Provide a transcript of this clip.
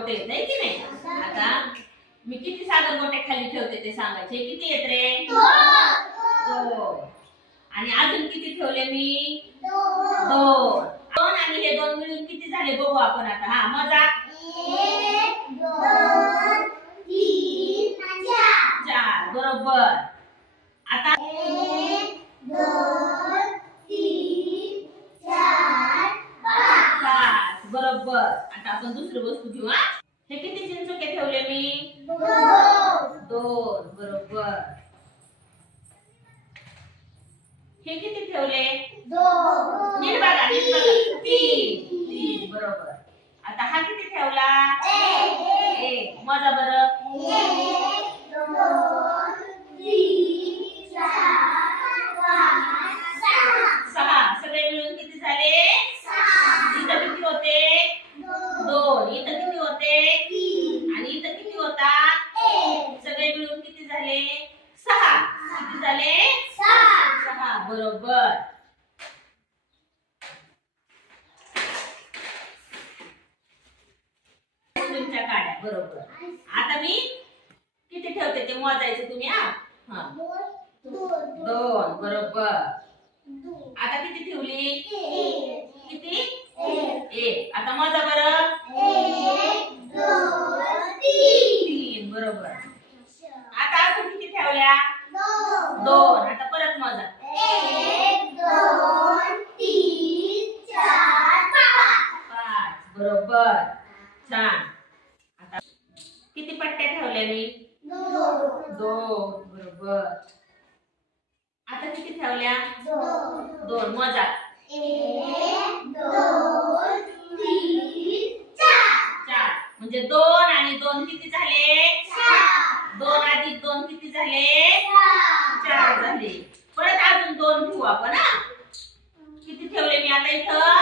गोटे आहेत नाही की नाही. आता मी किती सागर गोटे खाली ठेवते ते सांगायचे. किती आहेत रे? 2. आणि अजून किती ठेवले मी? 2. 2 आणि हे 2 मिळून किती झाले बघू आपण आता. हा मोजा. 1 2 3 4. बरोबर. आता 1 2 3 4 5. बरोबर. आता आपण दुसरी वस्तू घेऊ. हा हे किती चिंचोके ठेवले मी? 2. बरोबर. हे किती ठेवले? 2 नीट बघा. 3. बरोबर. आता हा किती ठेवला? 1. मोजा बरं. 1 2 3 4 5 6. सगळे मिळून किती झाले? 6. इथं किती होते? 2. इथं किती होते? 3 आणि इथं किती होता? 1 सगळे मिळून किती झाले? 6. किती झाले? 6. बरोबर. तुमच्या काड्या. बरोबर. आता मी किती ठेवते ते मोजायचं तुम्ही. हा 2. बरोबर. आता किती ठेवली? किती? 1. आता मोजा बरं. 1 2 3 बरोबर. आता अजून किती ठेवल्या? 2 2. आता परत मोजा. 1 2 3 4 5. बरोबर. छान. आता किती पट्ट्या ठेवल्या मी? 2. बरोबर. आता किती ठेवल्या? 2. मोजा. 1 2 3 4 म्हणजे 2 आणि 2 किती झाले? 2 अधिक 2 किती झाले? 4 झाले. परत अजून 2 ठेवू आपण. हा किती ठेवले मी आता इथं?